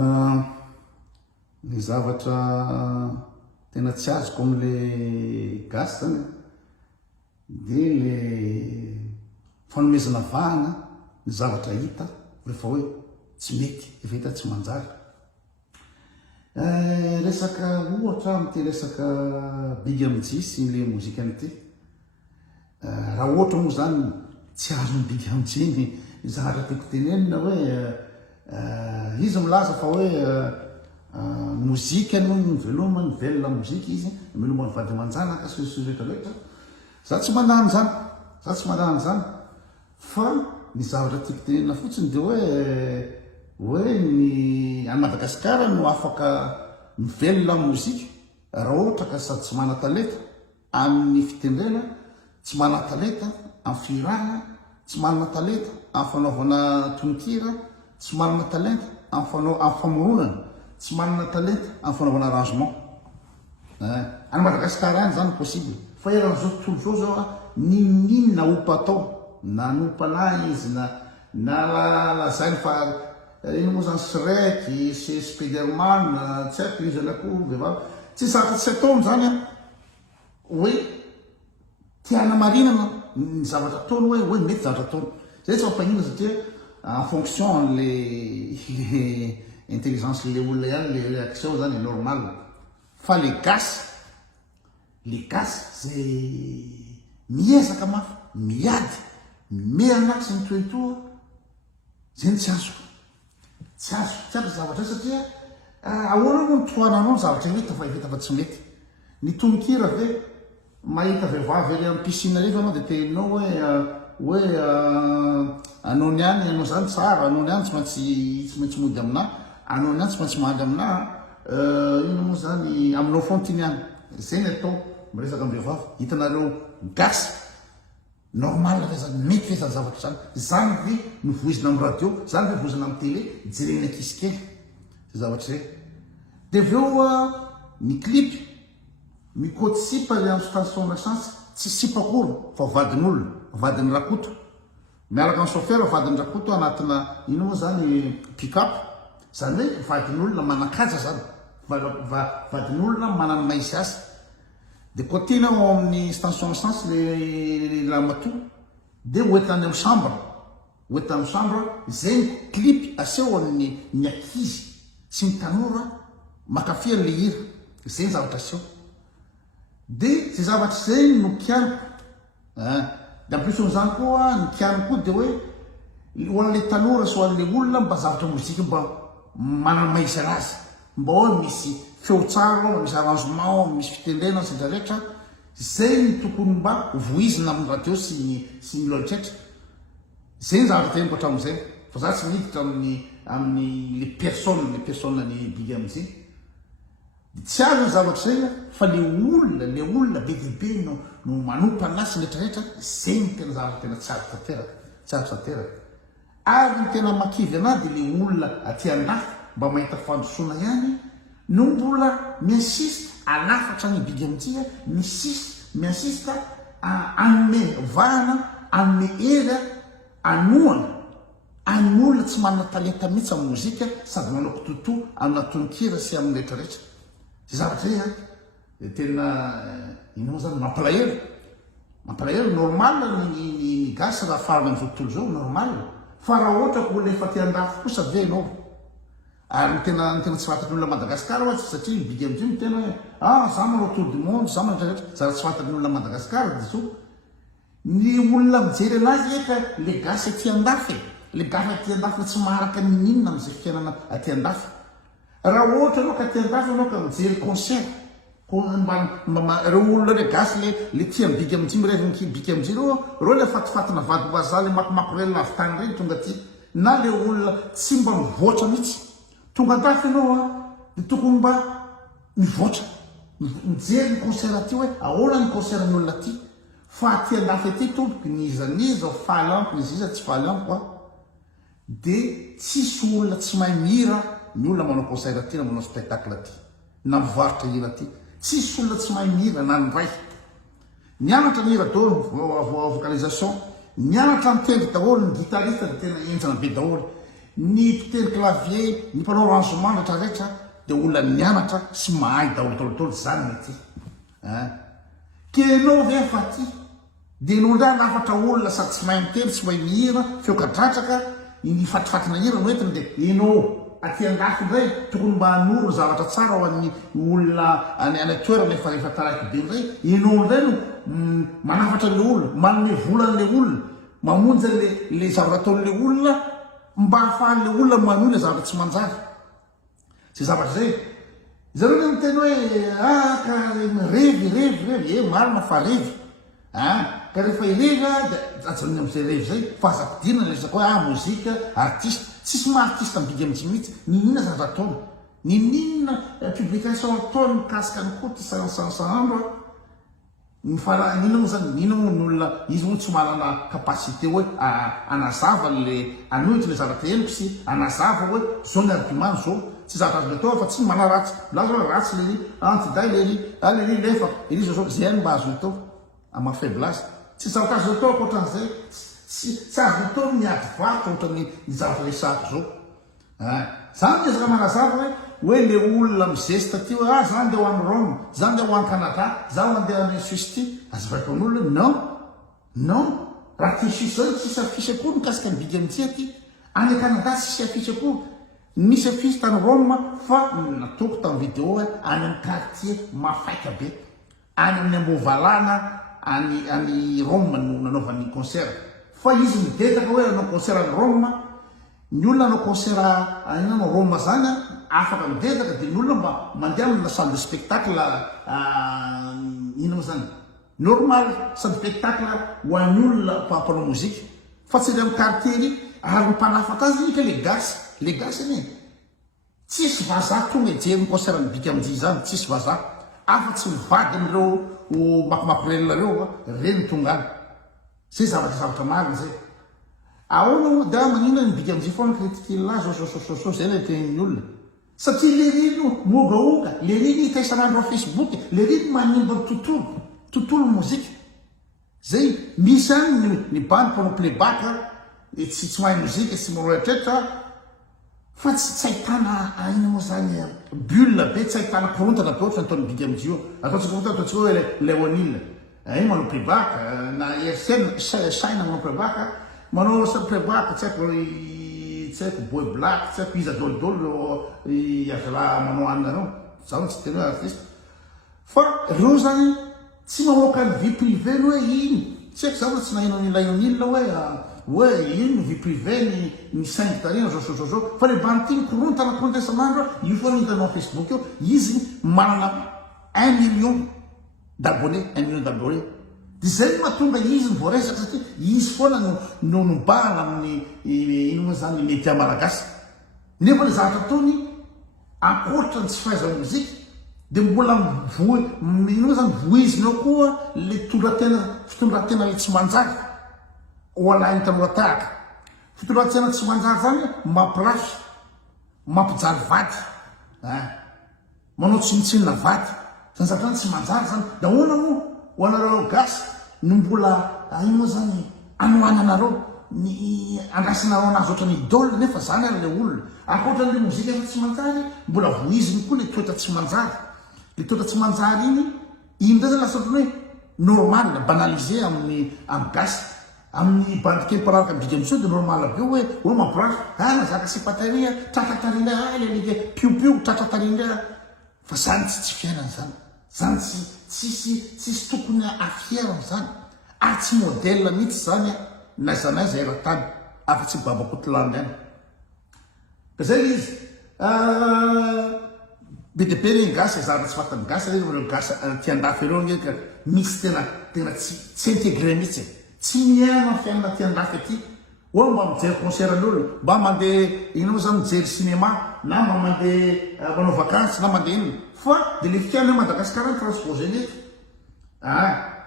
ny zavatra tena tsy azoko am'le gasy zany de le fanomezana vahana ny zavatra hita rehefa hoe tsy mety efa hita tsy manjary. Resaka ohatra am'ty resaka big amj sy le mozika anyty, raha ohatra moa zany tsy azony big amj ny zavatra tiako tenenina hoe izy milaza fa hoe mozika no veloma ny velona mozika izy miloma ny vady aman-janaka sy rehetrarehetra. Za tsy mandany zany fa ny zavatra tiako tenenina fotsiny de hoe ny a Madagasikara no afaka mivelona mozika raha ohatra ka sady tsy mana-talenta amin'ny fitendrena, tsy mana-talenta amin'ny firana, tsy manana-talenta amin'ny fanaovana tononkira, tsy manana-talenta amin'ny famoronana, tsy manana-talenta amin'ny fanaovana arrangement. Any Madagasikara any zany possible fa eran'izao tontolo zao zao ninona opa atao na nopana izy na lazainy fa ino moa zany Shrek sy Spiderman tsy haiko izy alako vehivavy tsy zavatra tsy ataony zany a hoe tiana marinana ny zavatra ataony hoe mety zavatra ataony zay tsy mampanina satria en fonction le intelligence le olona ihany le réaction zany normal. Fa le gasy zay miezaka mafy miady mianaky sy mitoetoa zay tsy azoko zavatra satria ahoana no toananao ny zavatra hita fa hita fa tsy mety. Ny tononkira ve mahita vehivavy ery amin'ny piscine rehefa anao de teninao hoe anao niany anao zany tsara, anao niany tsy maintsy mody aminah, anao niany tsy maintsy mahaly aminah, ino moa zany aminao fontiny any. Zay ny atao miresaka amin'ny vehivavy, hitanareo gasy normal ve zany mety ve zany zavatra zany ve novoizina amin'ny radio, zany ve voizina amin'ny télé, jerena ankizy kely zay zavatra zay. De aveo ny clip mikôty sipa le amin'ny station naissance tsy sipakory fa vadin'olona, vadin'ny rakoto miaraka amin'ny chauffeur, vadin'ny rakoto anatina ino moa zany pick-up, zany hoe vadin'olona manakaja zany, vadin'olona manany maisy azy. De côté ao amin'ny station naissance le lamato de hoetany amin'ny chambre zay ny clip aseho amin'ny ankizy sy ny tanora makafia le hira, zay ny zavatra aseho. De zay zavatra zay no kianiko de ampisan'izany koa ny kianiko koa de hoe ho an'le tanora sy ho an'le olona mba zavatra mozika mba manana maisy anazy, mba hoe misy feo tsara, misy arrangement, misy fitendrena sy rehetra, zay ny tokony mba voizina amin'ny radio sy ny lohatretra. Zay ny zavatra teniko hatramin'izay fa za tsy miditra amin'ny le personne ny big amj. Tsy azo ny zavatra zay fa le olona be dibe no manompa anasy rehetrarehetra, zay ny tena zavatra tena tsy azo tanteraka. Ary ny tena makivy anahy de le olona aty andafy mba mahita fandrosoana ihany no mbola miinsiste anafatra ny big amj, miinsiste anome vahana, anome hery anoana any olona tsy manana talenta mihitsy amin'ny mozika sady manao kototo amina tononkira sy amin'ny rehetrarehetra. Zay zavatra zay de tena ino zany mampalahelo normal ny gasy raha farana amin'izao tontolo zao normal. Fa raha ohatra ko olona efa ty andafy kosa ve ianao ary ny tena tsy fantatry olona Madagasikara ohatsy satria ny big amj tena hoe za manao tour du monde, za manao rehetrarehetra, za tsy fantatry olona Madagasikara de zao ny olona mijery anazy eka le gasy aty andafy, le gasy aty andafy tsy maharaka ninona am'izay fiainana aty andafy. Raha ohatra anao ka aty andafy anao ka mijery concert reo olona le gasy le tia ny big amj mireviny big amj reo le fatifatina vady hoaza le makomakorelina avy tany reny tonga aty, na le olona tsy mba mivoatra mihitsy tonga andafy ianao de tokony mba mivoatra mijery ny concert aty hoe ahoana ny concert ny olona aty. Fa aty andafy aty tomboky nizaniza faly amiko izy tsy faly amiko de tsisy olona tsy mahay mihira ny olona manao concert aty na manao spectacle aty na mivarotra hira aty, tsisy olona tsy mahay mihira na ny ray. Nianatra ny hira daholo vocalisation, nianatra mitendry daholo ny guitariste de tena enjana be daholo, ny mpitely clavier ny mpanao arrangement rehetrarehetra dia olona nianatra sy mahay daolotolotolo zany mety ke ianao ve fa ty dia ianao ndray lafatra olona sady tsy mahay mitely tsy mahay mihira feokadratraka ny fatifatina hira no entiny dia ianao aty andafy indray tokony mba hanoro zavatra tsara ho an'ny olona any toerana efa rehefa taraiky be indray ianao indray no manafatra le olona manome volan'le olona mamonjy le zavatra ataon'le olona mba hahafahan'le olona manohy le zavatra tsy manjary zay zavatra zay zareo le miteny hoe ka revy marina fa revy ka rehefa irevy dia ajanony am'izay revy zay fa azapidinana resaka hoe mozika artiste tsisy maartiste ambidy amitsy mihitsy ninona zavatra ataony ninona publication ataony mikasika ny koty sanandro ninona zany ninona nyolona izy ho tsy manana capacité hoe anazava le anohitra le zavatra heniko sy anazava hoe zao ny argument zao tsy zavatra azo le atao fa tsy mana ratsy laza hoe ratsy leri antiday leri lefa irizy zao zay any mba azo atao amafaiblage tsy zavatra azo atao akoatran'izay tsy azo atao miady vato ohatrany zavatra lesako zao zany ezaka manazava hoe le olona mizesta ty hoe zany de ho any Rome zany de ho any Canada zaho andeha any Suisse ty azavakan'olona non raha ty Suisse zany tsisy afisy akory mikasika mibidy amitsy ty any Canada tsisy afisy akory misy afisy tany Rome fa natoko tamin'ny vidéo hoe any amin'ny quartier mafaika be any amin'ny ambovalana any Rome no nanaovan'ny concert fa izy midetaka hoe anao concert any Rome ny olona anao concert inanao Rome zany afaka midetaka dia ny olona mba mandeha amina salle de spectacle inona zany normal salle de spectacle ho an'ny olona mpanao mozika fa tsy le amin'ny quartier ary mpanafaka azy iny ka le gasy iny tsisy vazaha tonga hijery ny concert ny bika amin'jy zany tsisy vazaha afa-tsy mivadin'ireo makomakorelona reny tonga any zay zavatra marina zay ahoana dia manina ny bika amin'jy foana critikila zao zay le tenin'ny olona satria le rino mogaoga le rino hita isan'andro a Facebook le rino manimba ny tontolo mozika zay misy any ny bany mpanao playback tsy mahay mozika tsy maroetretra fa tsy ahitana ina moa zany bulle be tsy ahitana korontana be ohatra nataony bika amin'jy io ataontsika ohatra ataontsika hoe Léonil iny manao playback na RCN Shine manao playback manao playback tsy haiko boy black tsy haiko iza dolidolo azala manao anina anao zany tsy tena hoe artiste fa reo zany tsy mamoaka ny vie privé ny hoe iny tsy haiko zany tsy nahinao ny Léonil hoe ino vie privé ny saingy tarina zao fa le bantiny korontana isan'andro io foana hitanao Facebook io izy manana 1 million d'abonnés dia zay no mahatonga izy ny voaresaka satria izy foana no nobahana amin'ny ino moa zany média malagasy nefa le zavatra ataony ankoatra ny tsy fahaizana mozika dia mbola ino moa zany voizinao koa le fitondratena le tsy manjary ho anahiny tanora tahaka fitondratena tsy manjary zany mampirafy mampijary vady manao tsy mitsinona vady zany zavatra zany tsy manjary zany da hoana moa ho anareo gasy no mbola ino moa zany anoana anareo ny andrasanareo anazy ohatra ny idole nefa zany ary le olona akoatran'le mozika efa tsy manjary mbola voiziny koa le toetra tsy manjary le toetra tsy manjary iny indray zany lasa ohatrany hoe normal banalisé amin'ny gasy amin'ny bandikely mpanaraka mibidy am'seo dia normal be hoe mampirafy nazaka sy pataria tratratarindray lelike piopio tratratarindray fa zany tsy fiainana zany tsisy tokony afierana zany ary tsy modèle mihitsy zany naizanaiza eran-tany afa-tsy babakotolandy any ka zay izy be de be reny gasy zavatra tsy fatany gasy reny gasy tiandafy ireo neka misy tena tsy intégré mihitsy tsy miaina fiainana tiandafy aty oa mba mijery concertn'olona mba mandeha ino moa zany mijery cinéma na mba mandeha manao vakansy na mandeha inona fa dia le fiainana Madagasikara ny transposé nety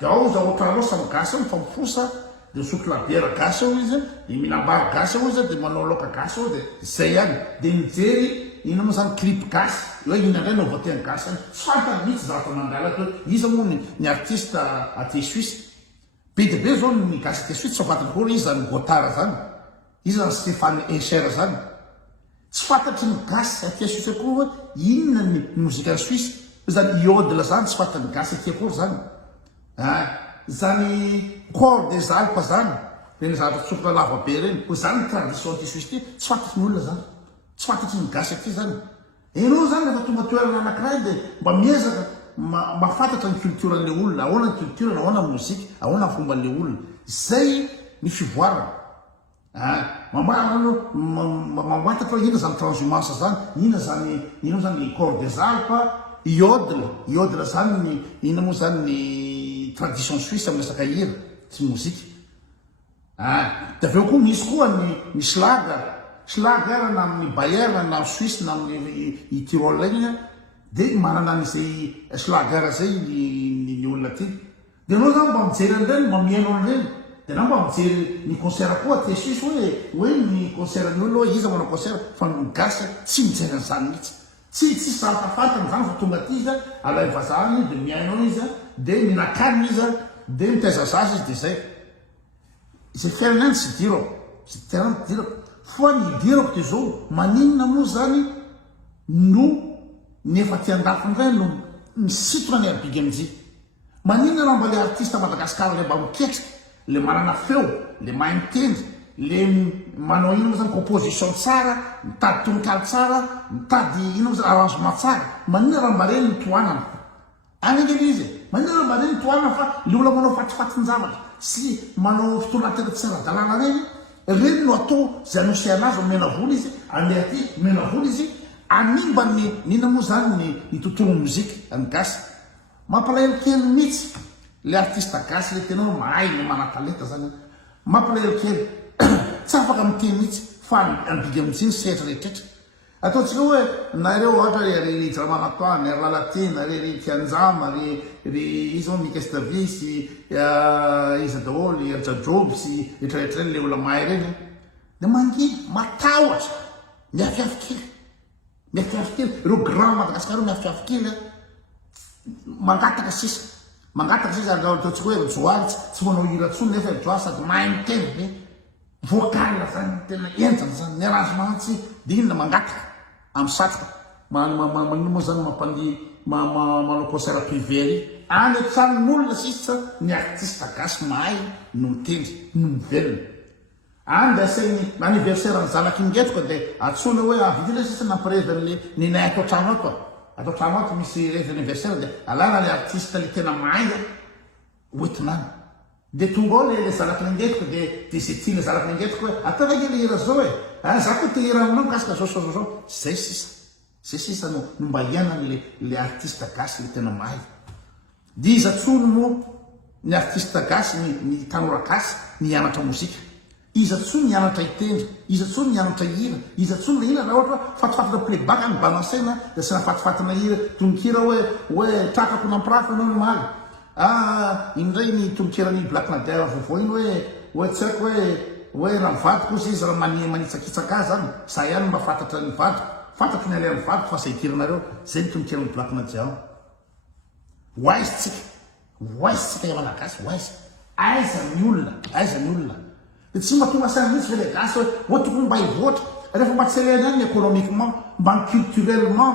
dia ao za ohatranao samy gasy ao mifampifosa dia misotro labiera gasy ao izy dia minambary gasy ao izy dia manao laoka gasy ao dia zay ihany dia mijery ino moa zany clip gasy hoe ina indray nao voateny gasy any fantany mihitsy zavatra mandala to izy moa ny artiste aty Suisse be de be zao ny gasy aty Suisse tsy fatany kory izy zany Gotara zany izy zany Stéphane Escher zany tsy fantatry ny gasy aty Suisse koa hoe inona ny mozika Suisse zany iodle zany tsy fantatry ny gasy aty akory zany zany corps des Alpes zany reny zavatra tsofoka lavabe reny ho zany tradition aty Suisse ty tsy fantatry ny olona zany tsy fantatry ny gasy aty zany enao zany rehefa tonga toerana anankiray de mba miezaka mafantatra ny culturan'le olona ahoana ny culture ahoana ny mozika ahoana ny fomban'le olona zay ny fivoarana mamantatra ina zany transhumance zany ina zany corps des Alpes iodle zany ny ina moa zany ny tradition suisse amin'ny resaka hira sy mozika de aveo koa misy koa ny schlager na amin'ny Bayer na amin'ny Suisse na amin'ny Tyrol igny de manana an'izay schlager zay ny olona ty de anao zany mba mijery an'ireny mba mihaino an'ireny de na mba mijery ny concert koa ty Suisse hoe ny concert ny olona hoe iza manao concert fa ny gasy tsy mijery an'izany mihitsy tsy sampafantany zany fa tonga aty izy alay vazahany de mihaino izy de minakanina izy de mitaiza zaza izy de zay fiainany tsy dirako fa ny dirako ty zao maninona moa zany no ny efa ty andafiny ray no misitona ny abigy am'zy maninona raha mba le artiste Madagasikara le mba miketriky le manana feo le mahay mitendry le manao ino moa zany composition tsara mitady tononkalo tsara mitady ino moa zany arrangement tsara maninona raha mba reny ny toanana any angely izy maninona raha mba reny ny toanana fa le olona manao fatifatin-javatra sy manao fotoanatena tsara-dalàna reny no atao zay anosiana azy mena vola izy andeha aty mena vola izy animba nina moa zany ny tontolo mozika ny gasy mampalahelo kely mihitsy le artiste gasy le tena hoe mahay le mana-talenta zany mampalahelo kely tsy afaka miteny mihitsy fa ambigy amin'iziny sehatra rehetrrehetra ataontsika hoe nareo ohatra ry Dramanatoany ry Lalatina ry Tianjama ry izy Mikes Davis iza daholy ry Jajobs rehetrarehetra reny le olona mahay reny de mangidy matahotra miafiafy kely reo grand Madagasikara reo miafiafy kely mangataka sisa ataontsika hoe joary tsy manao hira tsony nefa joary sady mahay mitendry vocal zany tena enjana zany ny arrangement tsy de inona mangataka amin'ny satroka manino moa zany manao concert privé any antranon'olona sisa ny artiste gasy mahay no mitendry no mivelona any de asainy anniversaire ny zanaky ingetiko de atsona hoe avidile sisa nampirezan'le ninay atao trano ato misy reza anniversaire de alana le artiste le tena mahay oentinany de tonga ao le zanaky ningetiko de zay tia le zanaky ningetiko hoe ataonake le hira zao za koa te hira aminao mikasika zao zay sisa no mba hiainany le artiste gasy le tena mahay de iza tsony moa ny artiste gasy ny tanora gasy ny hianatra mozika iza tsony nianatra hitendry iza tsony nianatra hira iza tsony le hira raha ohatra fatifatana playback ny balansena de sy nafatifatana hira tononkira hoe trakako nampirafy anao ny maly indray ny tononkirany Black Nader vaovao iny hoe tsy haiko hoe raha mivadiko izy izy raha manitsakitsaka azy zany za ihany mba fantatra ny vadiko fantatry ny alehan'ny vadiko fa zay tiranareo zay ny tononkirany Black Nader waisytsika ya malagasy waizy aiza ny olona de tsy mba tonga saina mihitsy le gasy hoe tokony mba hivoatra rehefa mba tsy alehany any économiquement mba ny culturellement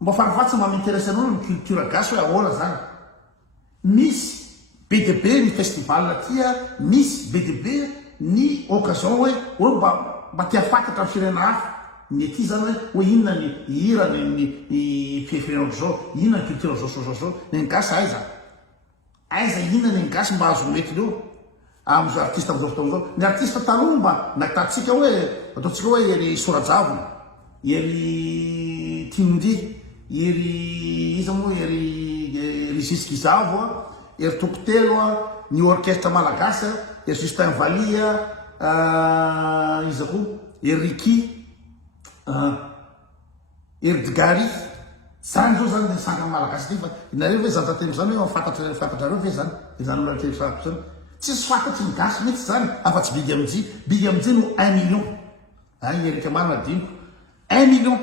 mba farafatsy mba m'intéresse anao ny culture gasy hoe ahoana zany misy be de be ny festival atya misy be de be ny occasion hoe mba tia fantatra ny firena hafa ny aty zany hoe inona ny hira ny firenako zao inona ny culture zao ny gasy aiza inona ny gasy mba azo mety leo am'zao artiste am'zao fotoana zao ny artiste taloha mba nahitatsika hoe ataontsika hoe ery Sorajavona ery Tindy ery iza moa ery Ziskizavo ery Tokotelo ny orchestre malagasy ery Justin Valia iza koa ery Ricky ery Dgary zany zao zany sanga malagasy ty fa nareo hoe zany tatemy zany hoe fantatrareo ve zany olonatrefarako zany tsisy fantatry ny gasy mihitsy zany afa-tsy bigy am'jy no 1 million Erika Marina diniko 1 million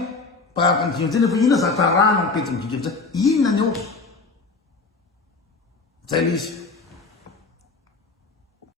paraka ny dinjy nefa inona zatra rano mipety mibigy am'zay inona ny eo zay le izy